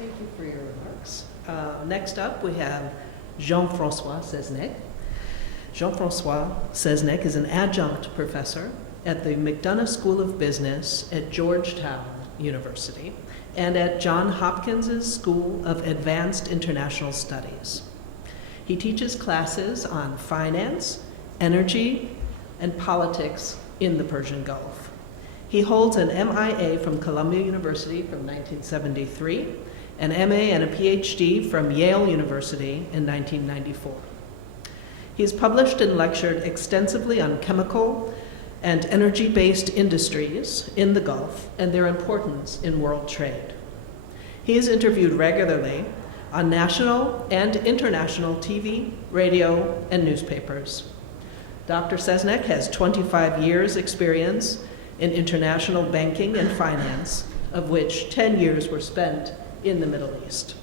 Thank you for your remarks. Next up, we have Jean-François Seznec. Jean-François Seznec is an adjunct professor at the McDonough School of Business at Georgetown University and at Johns Hopkins School of Advanced International Studies. He teaches classes on finance, energy, and politics in the Persian Gulf. He holds an MIA from Columbia University from 1973, an MA and a PhD from Yale University in 1994. He has published and lectured extensively on chemical and energy-based industries in the Gulf and their importance in world trade. He is interviewed regularly on national and international TV, radio, and newspapers. Dr. Seznec has 25 years' experience in international banking and finance, of which 10 years were spent in the Middle East.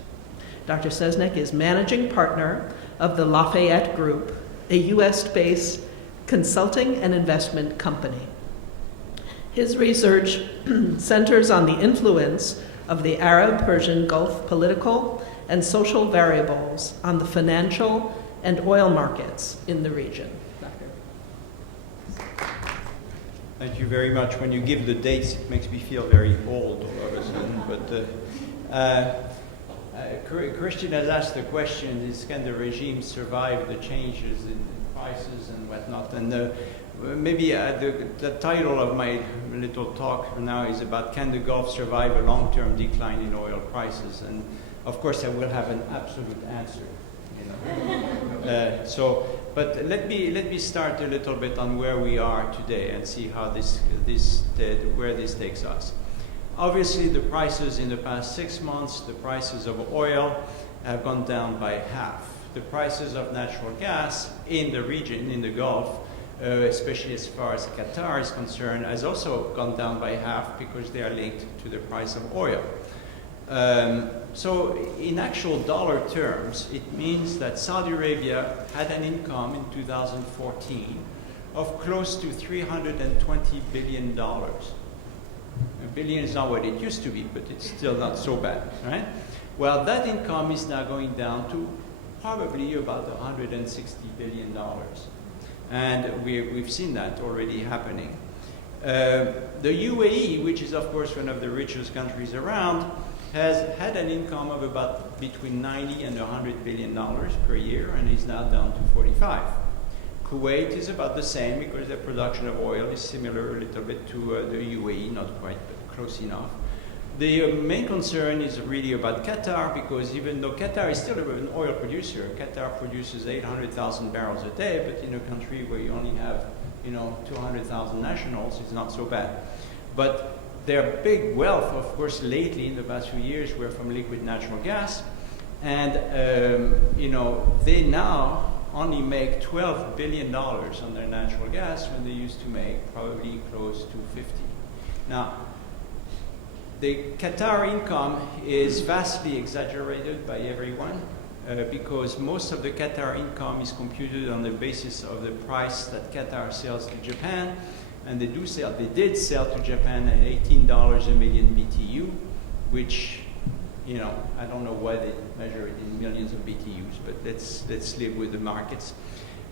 Dr. Seznec is managing partner of the Lafayette Group, a US-based consulting and investment company. His research centers on the influence of the Arab-Persian Gulf political and social variables on the financial and oil markets in the region. Thank you very much. When you give the dates, it makes me feel very old all of a sudden. But Christian has asked the question, can the regime survive the changes in prices and whatnot? And maybe the title of my little talk now is about, can the Gulf survive a long-term decline in oil prices? And of course, I will have an absolute answer. But let me start a little bit on where we are today and see how where this takes us. Obviously, the prices in the past 6 months, the prices of oil have gone down by half. The prices of natural gas in the region, in the Gulf, especially as far as Qatar is concerned, has also gone down by half because they are linked to the price of oil. So in actual dollar terms, it means that Saudi Arabia had an income in 2014 of close to $320 billion. A billion is not what it used to be, but it's still not so bad, right? Well, that income is now going down to probably about $160 billion. And we've seen that already happening. The UAE, which is of course one of the richest countries around, has had an income of about between $90 and $100 billion per year and is now down to 45. Kuwait is about the same because their production of oil is similar a little bit to the UAE, not quite, but close enough. The main concern is really about Qatar, because even though Qatar is still an oil producer, Qatar produces 800,000 barrels a day, but in a country where you only have 200,000 nationals, it's not so bad. But their big wealth, of course, lately in the past few years were from liquid natural gas, and they now only make $12 billion on their natural gas when they used to make probably close to 50. Now, the Qatar income is vastly exaggerated by everyone because most of the Qatar income is computed on the basis of the price that Qatar sells to Japan. And they did sell to Japan at $18 a million BTU, which, I don't know why they measure it in millions of BTUs, but let's live with the markets.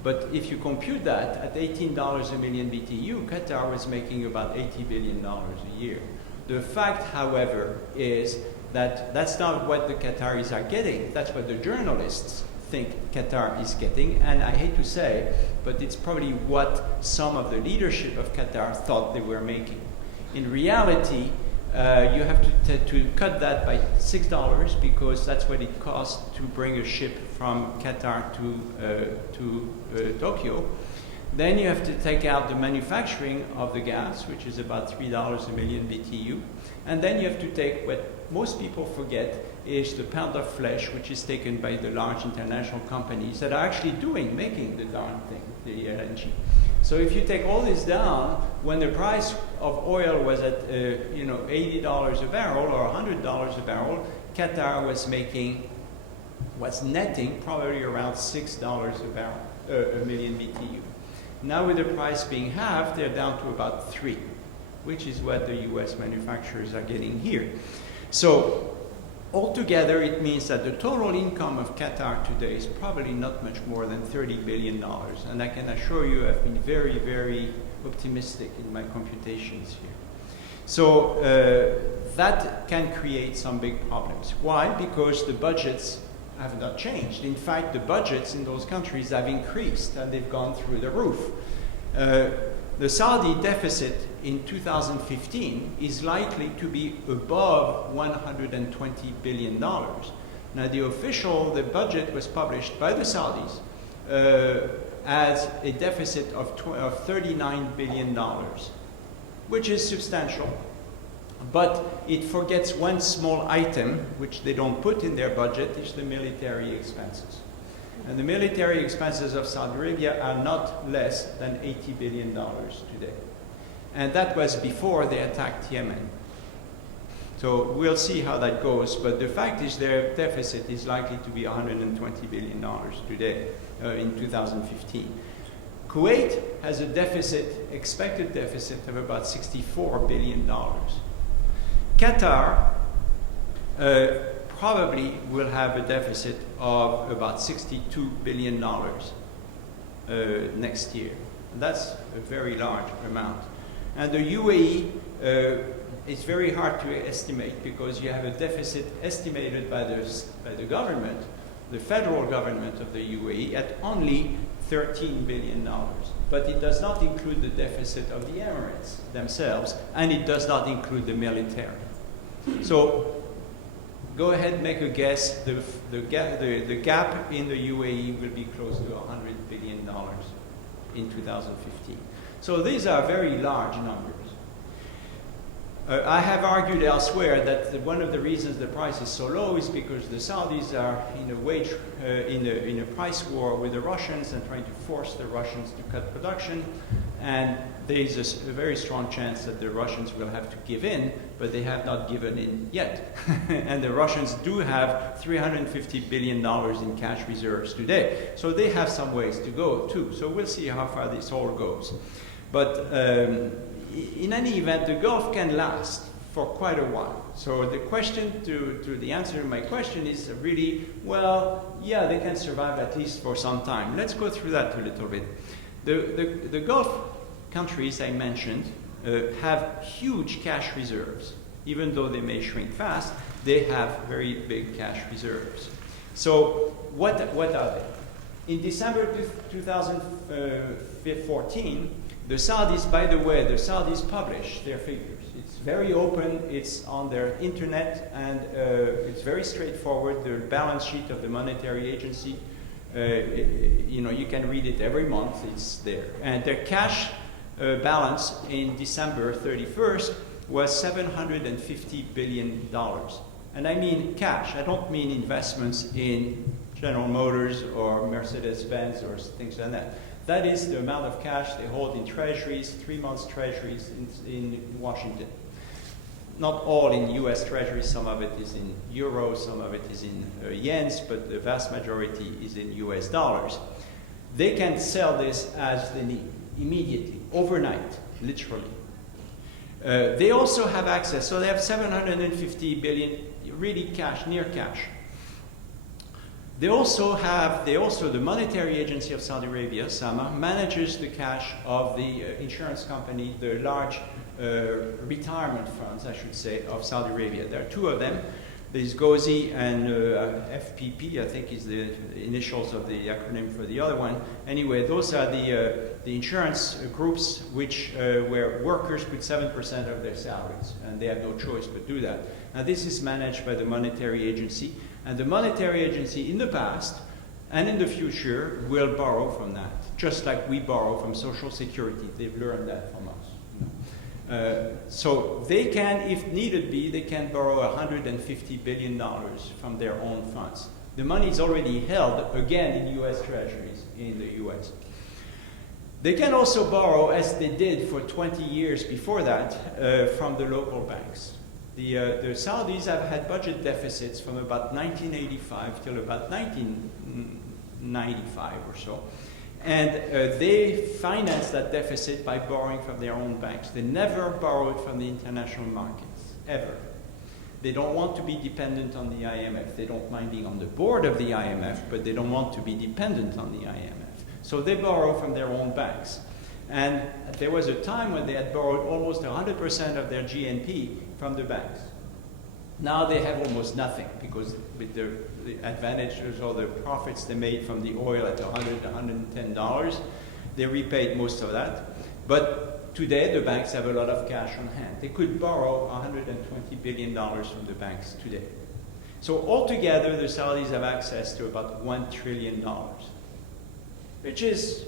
But if you compute that at $18 a million BTU, Qatar was making about $80 billion a year. The fact, however, is that that's not what the Qataris are getting. That's what the journalists think Qatar is getting, and I hate to say, but it's probably what some of the leadership of Qatar thought they were making. In reality, you have to cut that by $6 because that's what it costs to bring a ship from Qatar to Tokyo. Then you have to take out the manufacturing of the gas, which is about $3 a million BTU, and then you have to take what most people forget is the pound of flesh, which is taken by the large international companies that are actually making the darn thing, the LNG. So if you take all this down, when the price of oil was at $80 a barrel or $100 a barrel, Qatar was netting probably around $6 a barrel, a million BTU. Now with the price being half, they're down to about 3, which is what the US manufacturers are getting here. So Altogether, it means that the total income of Qatar today is probably not much more than $30 billion. And I can assure you I've been very, very optimistic in my computations here. So that can create some big problems. Why? Because the budgets have not changed. In fact, the budgets in those countries have increased and they've gone through the roof. The Saudi deficit in 2015 is likely to be above $120 billion. Now, the budget was published by the Saudis as a deficit of $39 billion, which is substantial. But it forgets one small item, which they don't put in their budget, is the military expenses. And the military expenses of Saudi Arabia are not less than $80 billion today. And that was before they attacked Yemen. So we'll see how that goes, but the fact is their deficit is likely to be $120 billion today, in 2015. Kuwait has a deficit, expected deficit of about $64 billion. Qatar probably will have a deficit of about $62 billion next year. That's a very large amount. And the UAE, it's very hard to estimate because you have a deficit estimated by the government, the federal government of the UAE, at only $13 billion. But it does not include the deficit of the Emirates themselves, and it does not include the military. So go ahead, make a guess. The gap in the UAE will be close to $100 billion in 2015. So these are very large numbers. I have argued elsewhere that one of the reasons the price is so low is because the Saudis are in a price war with the Russians and trying to force the Russians to cut production. And there is a very strong chance that the Russians will have to give in, but they have not given in yet. And the Russians do have $350 billion in cash reserves today. So they have some ways to go too. So we'll see how far this all goes. But in any event, the Gulf can last for quite a while. So the question to the answer to my question is really, well, yeah, they can survive at least for some time. Let's go through that a little bit. The Gulf countries I mentioned have huge cash reserves. Even though they may shrink fast, they have very big cash reserves. So what are they? In December 2014, the Saudis, by the way, the Saudis publish their figures. It's very open, it's on their internet, and it's very straightforward. The balance sheet of the monetary agency, you can read it every month, it's there. And their cash balance in December 31st was $750 billion. And I mean cash, I don't mean investments in General Motors or Mercedes-Benz or things like that. That is the amount of cash they hold in treasuries, 3 months treasuries in Washington. Not all in US treasuries, some of it is in euros, some of it is in yens, but the vast majority is in US dollars. They can sell this as they need, immediately, overnight, literally. They also have access, so they have 750 billion, really cash, near cash. The monetary agency of Saudi Arabia, SAMA, manages the cash of the insurance company, the large retirement funds, I should say, of Saudi Arabia. There are two of them. There's GOZI and FPP, I think is the initials of the acronym for the other one. Anyway, those are the insurance groups where workers put 7% of their salaries, and they have no choice but do that. Now, this is managed by the monetary agency. And the monetary agency in the past and in the future will borrow from that, just like we borrow from Social Security. They've learned that from us. So they can, if needed be, they can borrow $150 billion from their own funds. The money is already held, again, in US treasuries in the US. They can also borrow, as they did for 20 years before that, from the local banks. The Saudis have had budget deficits from about 1985 till about 1995 or so. And they financed that deficit by borrowing from their own banks. They never borrowed from the international markets, ever. They don't want to be dependent on the IMF. They don't mind being on the board of the IMF, but they don't want to be dependent on the IMF. So they borrow from their own banks. And there was a time when they had borrowed almost 100% of their GNP from the banks. Now they have almost nothing, because with the advantages or the profits they made from the oil at $100, $110, they repaid most of that. But today the banks have a lot of cash on hand. They could borrow $120 billion from the banks today. So altogether, the Saudis have access to about $1 trillion, which is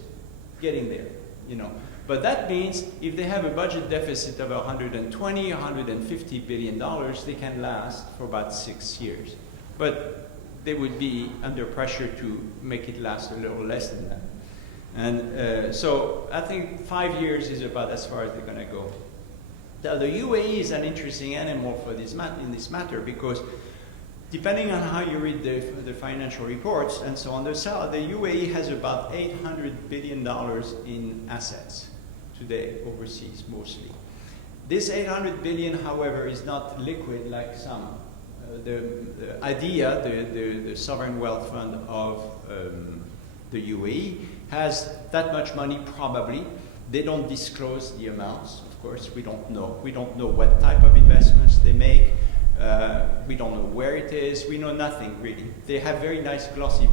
getting there, you know. But that means if they have a budget deficit of $120, $150 billion, they can last for about 6 years. But they would be under pressure to make it last a little less than that. And so I think 5 years is about as far as they're going to go. Now, the UAE is an interesting animal for this in this matter, because depending on how you read the financial reports and so on, the UAE has about $800 billion in assets today, overseas mostly. This 800 billion, however, is not liquid like some. The idea, the sovereign wealth fund of the UAE, has that much money probably. They don't disclose the amounts, of course, we don't know. We don't know what type of investments they make. We don't know where it is. We know nothing, really. They have very nice glossy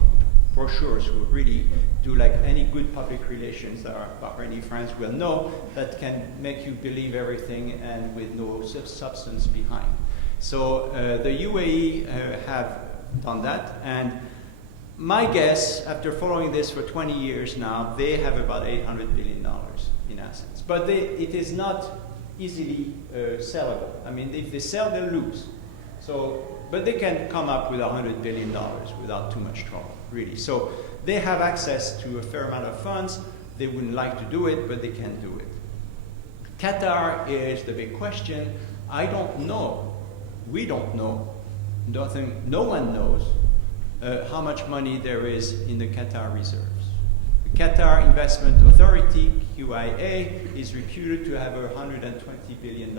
brochures who really do, like any good public relations that our Bahraini friends will know, that can make you believe everything and with no substance behind. So the UAE have done that, and my guess, after following this for 20 years now, they have about $800 billion in assets. But it is not easily sellable. I mean, if they sell, they'll lose. So, but they can come up with $100 billion without too much trouble, really. So they have access to a fair amount of funds. They wouldn't like to do it, but they can do it. Qatar is the big question. I don't know. We don't know. No one knows how much money there is in the Qatar reserves. The Qatar Investment Authority, QIA, is reputed to have $120 billion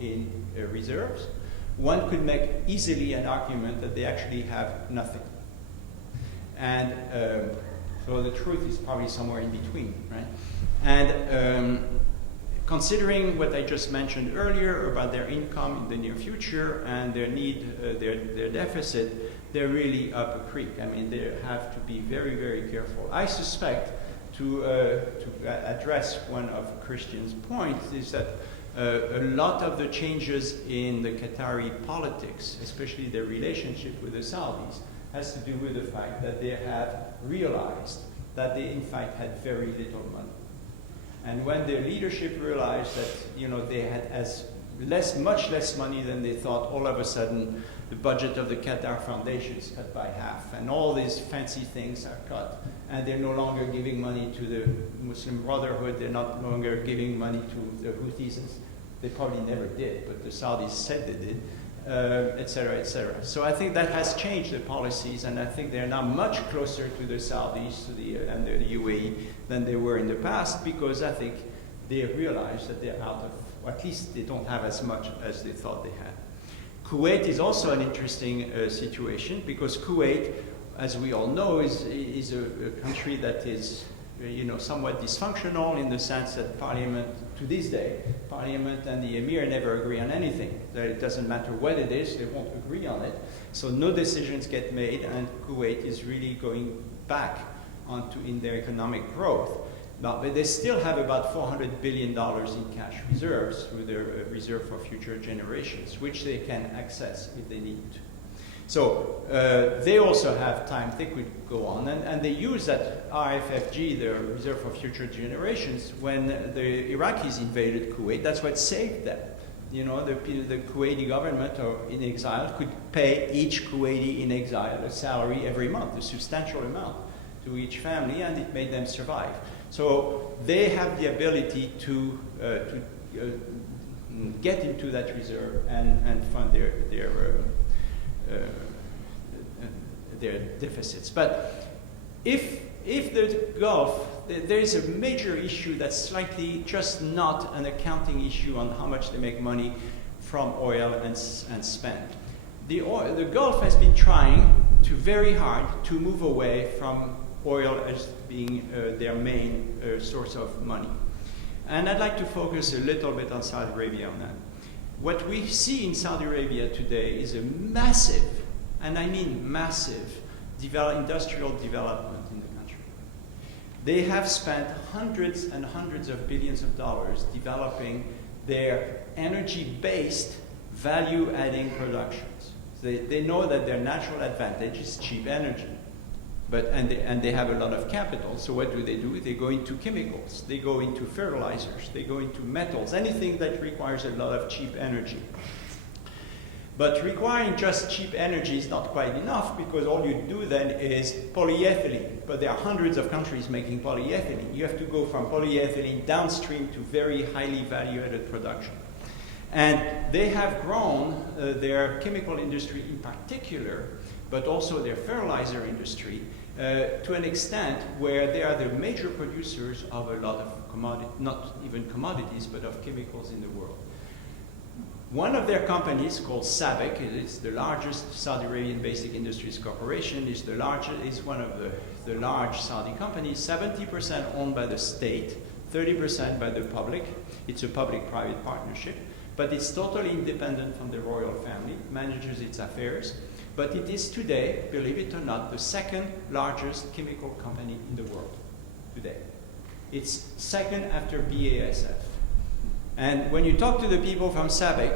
in reserves. One could make easily an argument that they actually have nothing. And so the truth is probably somewhere in between, right? And considering what I just mentioned earlier about their income in the near future and their need, their deficit, they're really up a creek. I mean, they have to be very, very careful. I suspect, to address one of Christian's points, is that a lot of the changes in the Qatari politics, especially their relationship with the Saudis, has to do with the fact that they have realized that they in fact had very little money. And when their leadership realized that, you know, they had much less money than they thought, all of a sudden the budget of the Qatar Foundation is cut by half, and all these fancy things are cut, and they're no longer giving money to the Muslim Brotherhood, they're not longer giving money to the Houthis. They probably never did, but the Saudis said they did, et cetera, et cetera. So I think that has changed the policies, and I think they're now much closer to the Saudis and the UAE than they were in the past, because I think they realize that they're out of, or at least they don't have as much as they thought they had. Kuwait is also an interesting situation, because Kuwait, as we all know, is a country that is, you know, somewhat dysfunctional in the sense that Parliament, to this day, Parliament and the Emir never agree on anything. It doesn't matter what it is, they won't agree on it. So no decisions get made, and Kuwait is really going back in their economic growth. But they still have about $400 billion in cash reserves through their reserve for future generations, which they can access if they need to. So they also have time, they could go on, and they use that RFFG, the Reserve for Future Generations, when the Iraqis invaded Kuwait. That's what saved them. You know, the Kuwaiti government, or in exile, could pay each Kuwaiti in exile a salary every month, a substantial amount to each family, and it made them survive. So they have the ability to get into that reserve and fund their deficits. But if the Gulf, there is a major issue that's slightly just not an accounting issue on how much they make money from oil and spend. The Gulf has been trying very hard to move away from oil as being their main source of money. And I'd like to focus a little bit on Saudi Arabia on that. What we see in Saudi Arabia today is a massive, and I mean massive, industrial development in the country. They have spent hundreds and hundreds of billions of dollars developing their energy-based value-adding productions. They know that their natural advantage is cheap energy. And they have a lot of capital, so what do? They go into chemicals, they go into fertilizers, they go into metals, anything that requires a lot of cheap energy. But requiring just cheap energy is not quite enough, because all you do then is polyethylene. But there are hundreds of countries making polyethylene. You have to go from polyethylene downstream to very highly value-added production. And they have grown their chemical industry in particular, but also their fertilizer industry, to an extent where they are the major producers of a lot of commodities, not even commodities, but of chemicals in the world. One of their companies, called SABIC, it's the largest Saudi Arabian Basic Industries Corporation, is one of the large Saudi companies, 70% owned by the state, 30% by the public. It's a public-private partnership, but it's totally independent from the royal family, manages its affairs. But it is today, believe it or not, the second largest chemical company in the world today. It's second after BASF. And when you talk to the people from SABIC,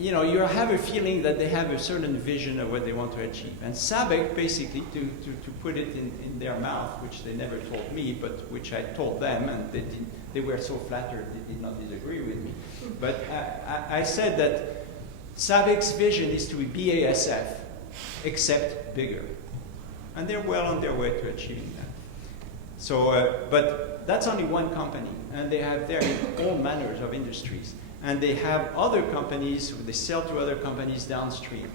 you have a feeling that they have a certain vision of what they want to achieve. And SABIC, basically, to put it in their mouth, which they never told me, but which I told them, and they were so flattered they did not disagree with me. But I said that SABIC's vision is to be BASF, except bigger. And they're well on their way to achieving that. So, but that's only one company, and they have their own manners of industries. And they have other companies, they sell to other companies downstream.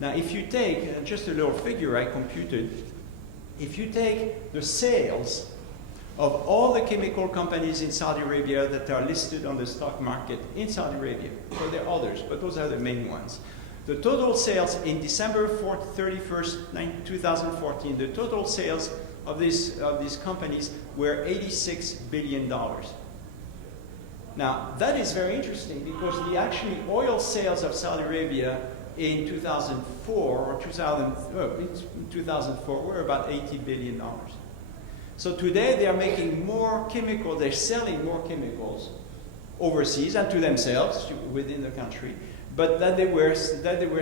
Now, if you take, just a little figure I computed, if you take the sales of all the chemical companies in Saudi Arabia that are listed on the stock market in Saudi Arabia, so there are others, but those are the main ones. The total sales in December 31st, 2014, the total sales of these companies were $86 billion. Now, that is very interesting, because the actually oil sales of Saudi Arabia in 2004 were about $80 billion. So today they are making more chemicals, they're selling more chemicals overseas and to themselves within the country, but that they were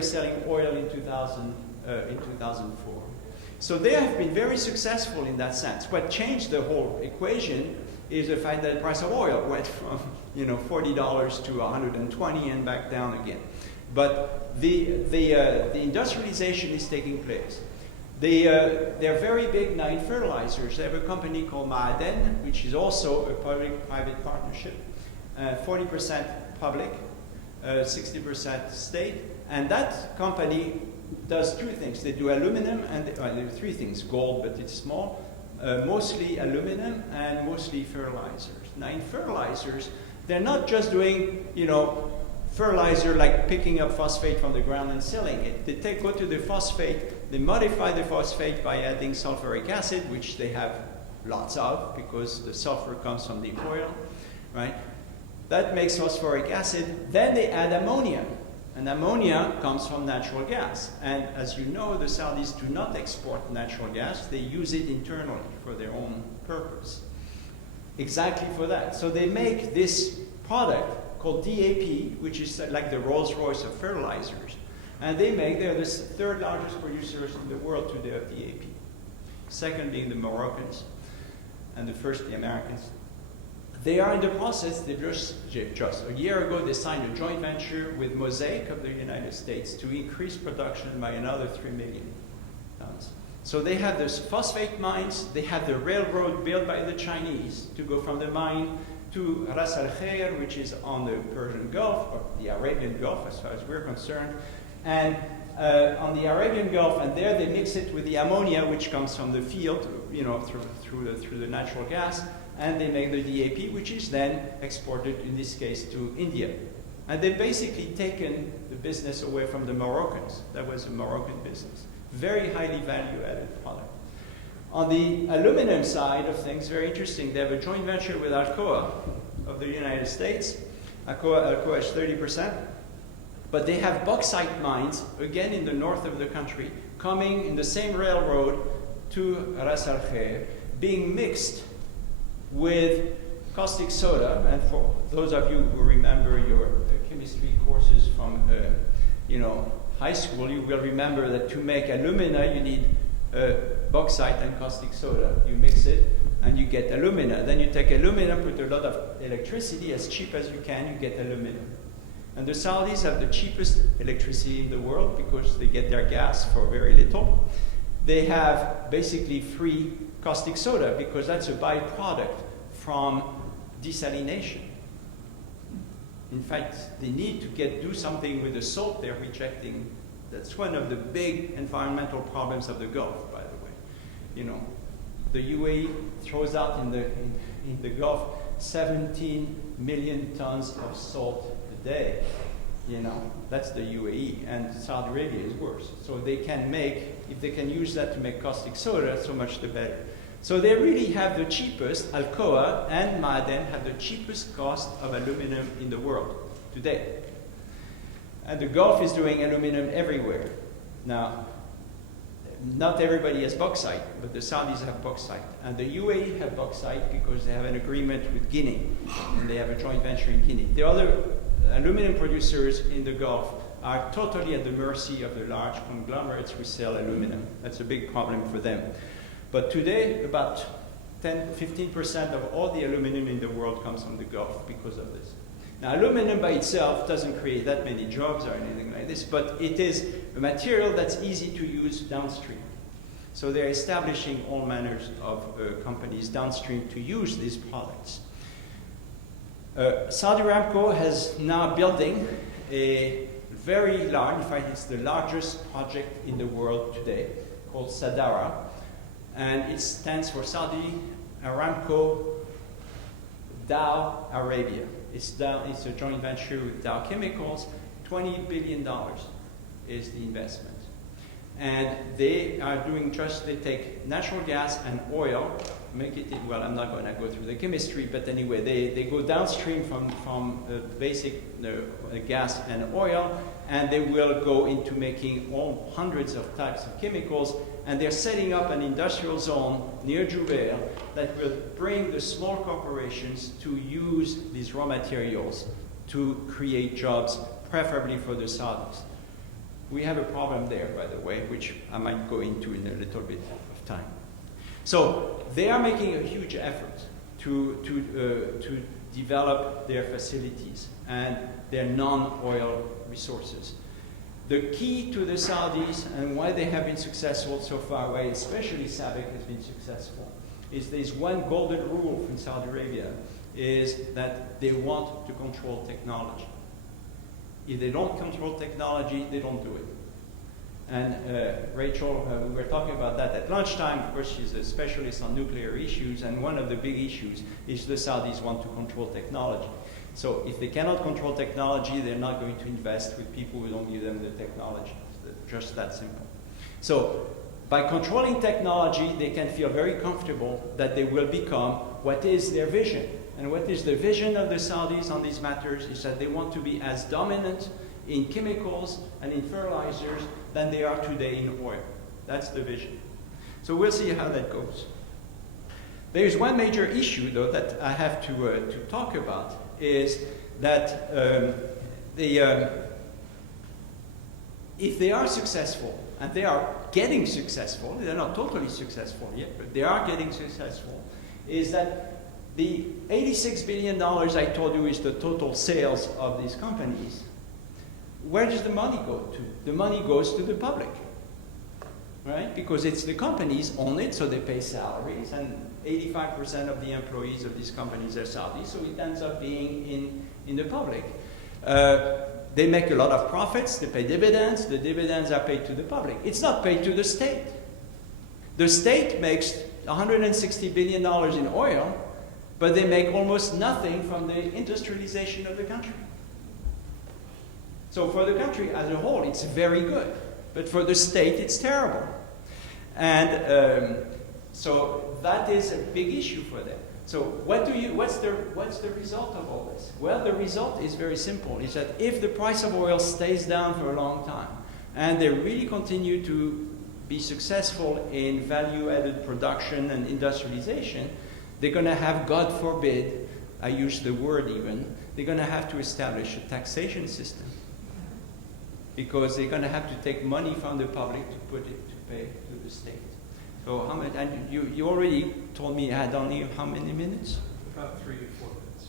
selling oil in 2004. So they have been very successful in that sense. What changed the whole equation is the fact that the price of oil went from $40 to $120 and back down again. But the industrialization is taking place. They're very big now in fertilizers. They have a company called Ma'aden, which is also a public-private partnership, 40% public, 60% state. And that company does two things. They do aluminum, and there are three things: gold, but it's small, mostly aluminum, and mostly fertilizers. Now, in fertilizers, they're not just doing, fertilizer like picking up phosphate from the ground and selling it. They go to the phosphate, they modify the phosphate by adding sulfuric acid, which they have lots of because the sulfur comes from the oil, right? That makes phosphoric acid. Then they add ammonia, and ammonia comes from natural gas. And as you know, the Saudis do not export natural gas. They use it internally for their own purpose. Exactly for that. So they make this product called DAP, which is like the Rolls-Royce of fertilizers. And they're the third largest producers in the world today of DAP. Second being the Moroccans, and the first the Americans. They are in the process, they just a year ago, they signed a joint venture with Mosaic of the United States to increase production by another 3 million tons. So they have those phosphate mines, they have the railroad built by the Chinese to go from the mine to Ras Al Khair, which is on the Persian Gulf, or the Arabian Gulf as far as we're concerned. And on the Arabian Gulf, and there they mix it with the ammonia, which comes from the field, through the natural gas, and they make the DAP, which is then exported, in this case, to India. And they've basically taken the business away from the Moroccans. That was a Moroccan business. Very highly value-added product. On the aluminum side of things, very interesting, they have a joint venture with Alcoa of the United States. Alcoa is 30%. But they have bauxite mines, again in the north of the country, coming in the same railroad to Ras Al Khair, being mixed with caustic soda. And for those of you who remember your chemistry courses from high school, you will remember that to make alumina, you need bauxite and caustic soda. You mix it, and you get alumina. Then you take alumina, put a lot of electricity, as cheap as you can, you get alumina. And the Saudis have the cheapest electricity in the world because they get their gas for very little. They have basically free caustic soda because that's a byproduct from desalination. In fact, they need to do something with the salt they're rejecting. That's one of the big environmental problems of the Gulf, by the way. You know, the UAE throws out in the Gulf 17 million tons of salt a day. You know, that's the UAE, and Saudi Arabia is worse. So they can make, if they can use that to make caustic soda, so much the better. So they really have the cheapest, Alcoa and Ma'aden have the cheapest cost of aluminum in the world today. And the Gulf is doing aluminum everywhere. Now, not everybody has bauxite, but the Saudis have bauxite. And the UAE have bauxite because they have an agreement with Guinea, and they have a joint venture in Guinea. The other aluminum producers in the Gulf are totally at the mercy of the large conglomerates who sell aluminum. That's a big problem for them. But today, about 15% of all the aluminum in the world comes from the Gulf because of this. Now, aluminum by itself doesn't create that many jobs or anything like this, but it is a material that's easy to use downstream. So they're establishing all manners of companies downstream to use these products. Saudi Aramco has now building a very large, in fact, it's the largest project in the world today, called Sadara. And it stands for Saudi Aramco Dow Arabia. It's a joint venture with Dow Chemicals. $20 billion is the investment. And they are doing they take natural gas and oil, make it, well, I'm not going to go through the chemistry, but anyway, they go downstream from basic gas and oil, and they will go into making all hundreds of types of chemicals, and they're setting up an industrial zone near Jubail that will bring the small corporations to use these raw materials to create jobs, preferably for the Saudis. We have a problem there, by the way, which I might go into in a little bit of time. So they are making a huge effort to develop their facilities and their non-oil resources. The key to the Saudis and why they have been successful so far away, especially SABIC has been successful, is there's one golden rule from Saudi Arabia, is that they want to control technology. If they don't control technology, they don't do it. And Rachel, we were talking about that at lunchtime. Of course, she's a specialist on nuclear issues, and one of the big issues is the Saudis want to control technology. So if they cannot control technology, they're not going to invest with people who don't give them the technology. It's just that simple. So by controlling technology, they can feel very comfortable that they will become what is their vision. And what is the vision of the Saudis on these matters is that they want to be as dominant in chemicals and in fertilizers than they are today in oil. That's the vision. So we'll see how that goes. There's one major issue, though, that I have to talk about, is that if they are successful, and they are getting successful, they're not totally successful yet, but they are getting successful, is that the $86 billion I told you is the total sales of these companies. Where does the money go to? The money goes to the public, right? Because it's the companies own it, so they pay salaries, and 85% of the employees of these companies are Saudi, so it ends up being in the public. They make a lot of profits, they pay dividends, the dividends are paid to the public. It's not paid to the state. The state makes $160 billion in oil, but they make almost nothing from the industrialization of the country. So for the country as a whole, it's very good. But for the state, it's terrible. And so that is a big issue for them. So what's the result of all this? Well, the result is very simple. Is that if the price of oil stays down for a long time, and they really continue to be successful in value-added production and industrialization, they're going to have, God forbid, I use the word even, they're going to have to establish a taxation system. Because they're going to have to take money from the public to pay to the state. So how much? And you already told me I had only how many minutes? About 3 to 4 minutes.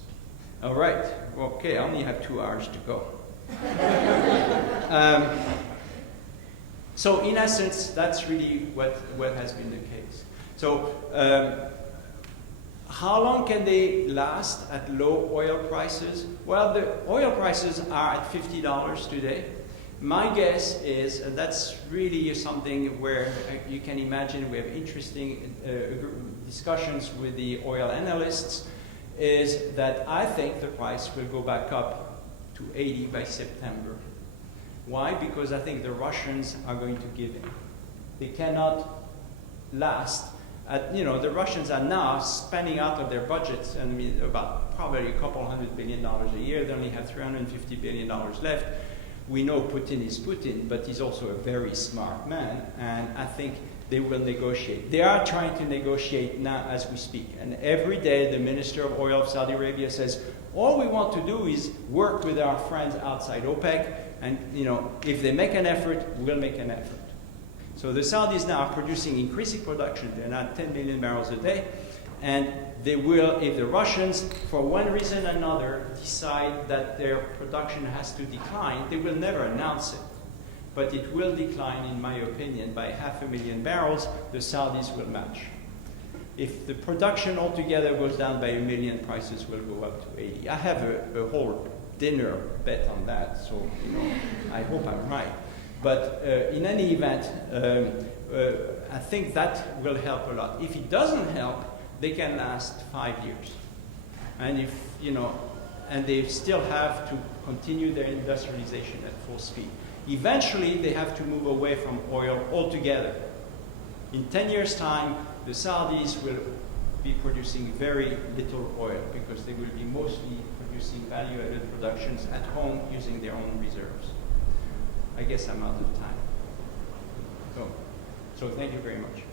All right. Okay, I only have 2 hours to go. So in essence, that's really what has been the case. So how long can they last at low oil prices? Well, the oil prices are at $50 today. My guess is, and that's really something where you can imagine we have interesting discussions with the oil analysts, is that I think the price will go back up to 80 by September. Why? Because I think the Russians are going to give in. They cannot last. The Russians are now spending out of their budgets, and about probably a couple $100 billion a year. They only have $350 billion left. We know Putin is Putin, but he's also a very smart man, and I think they will negotiate. They are trying to negotiate now as we speak, and every day the Minister of Oil of Saudi Arabia says, all we want to do is work with our friends outside OPEC, and if they make an effort, we'll make an effort. So the Saudis now are producing increasing production. They're now 10 million barrels a day, and they will, if the Russians, for one reason or another, decide that their production has to decline, they will never announce it. But it will decline, in my opinion, by 500,000 barrels. The Saudis will match. If the production altogether goes down by 1 million, prices will go up to 80. I have a whole dinner bet on that, so I hope I'm right. But in any event, I think that will help a lot. If it doesn't help, they can last 5 years. And and they still have to continue their industrialization at full speed. Eventually, they have to move away from oil altogether. In 10 years' time, the Saudis will be producing very little oil because they will be mostly producing value-added productions at home using their own reserves. I guess I'm out of time. So thank you very much.